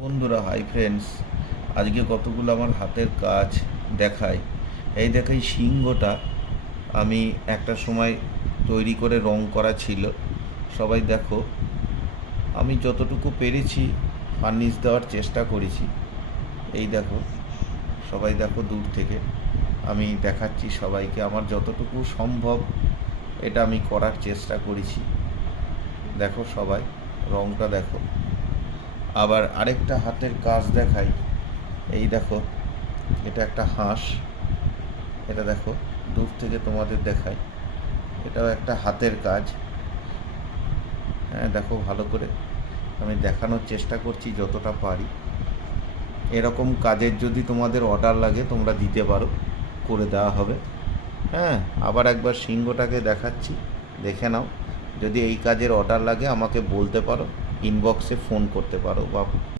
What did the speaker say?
বন্ধুরা, hi friends. আজকে কতগুলো আমার হাতের কাজ দেখাই। এই দেখাই সিংহটা আমি একটা সময় তৈরি করে রং করা ছিল। সবাই দেখো, আমি যতটুকু পেরেছি ফার্নিশ দেওয়ার চেষ্টা করেছি। এই দেখো, সবাই দেখো দূর থেকে আমি দেখাচ্ছি সবাইকে আমার যতটুকু সম্ভব এটা আমি করার চেষ্টা করেছি। দেখো সবাই, রংটা দেখো। আবার আরেকটা হাতের কাজ দেখাই। এই দেখো, এটা একটা হাঁস। এটা দেখো, দূর থেকে তোমাদের দেখাই। এটাও একটা হাতের কাজ। হ্যাঁ, দেখো ভালো করে আমি দেখানোর চেষ্টা করছি যতটা পারি। এরকম কাজের যদি তোমাদের অর্ডার লাগে তোমরা দিতে পারো, করে দেওয়া হবে। হ্যাঁ, আবার একবার সিংহটাকে দেখাচ্ছি, দেখে নাও। যদি এই কাজের অর্ডার লাগে আমাকে বলতে পারো, ইনবক্সে ফোন করতে পারো বা